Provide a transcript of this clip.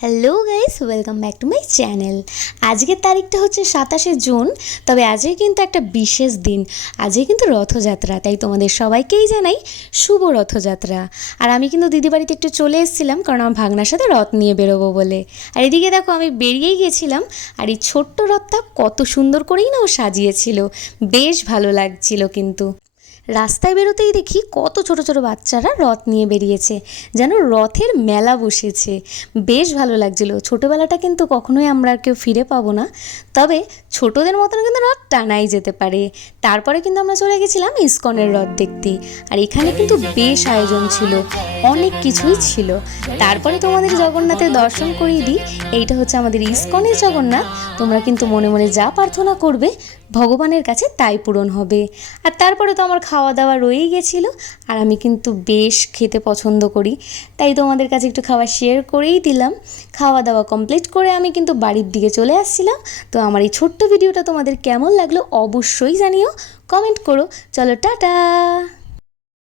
Hello guys, welcome back to my channel. আজকের তারিখটা হচ্ছে 27শে জুন। তবে আজকে কিন্তু একটা বিশেষ দিন, আজকে কিন্তু রথযাত্রা। তাই তোমাদের সবাইকেই জানাই শুভ রথযাত্রা। আর আমি কিন্তু দিদি বাড়িতে একটু চলে এসেছিলাম, কারণ আমার ভাগনার সাথে রথ নিয়ে বেরোবো বলে। আর এদিকে দেখো আমি বেরিয়েই গেছিলাম, আর এই ছোট্ট রথটা কত সুন্দর করেই না ও সাজিয়েছিল, বেশ ভালো লাগছিল। কিন্তু রাস্তায় বেরোতেই দেখি কত ছোট ছোট বাচ্চারা রথ নিয়ে বেরিয়েছে, যেন রথের মেলা বসেছে। বেশ ভালো লাগছিল। ছোটোবেলাটা কিন্তু কখনোই আমরা কেউ ফিরে পাবো না, তবে ছোটদের মতন কিন্তু রথ টানাই যেতে পারে। তারপরে কিন্তু আমরা চলে গেছিলাম ইস্কনের রথ দেখতে, আর এখানে কিন্তু বেশ আয়োজন ছিল, অনেক কিছুই ছিল। তারপরে তোমাদের জগন্নাথের দর্শন করিয়ে দিই। এইটা হচ্ছে আমাদের ইস্কনের জগন্নাথ। তোমরা কিন্তু মনে মনে যা প্রার্থনা করবে ভগবানের কাছে তাই পূরণ হবে। আর তারপরে তো আমার খাওয়া দাওয়া রয়েই গেছিলো, আর আমি কিন্তু বেশ খেতে পছন্দ করি, তাই তোমাদের কাছে একটু খাওয়া শেয়ার করেই দিলাম। খাওয়া দাওয়া কমপ্লিট করে আমি কিন্তু বাড়ির দিকে চলে আসছিলাম। তো আমার এই ছোট্ট ভিডিওটা তোমাদের কেমন লাগলো অবশ্যই জানিও, কমেন্ট করো। চলো টাটা।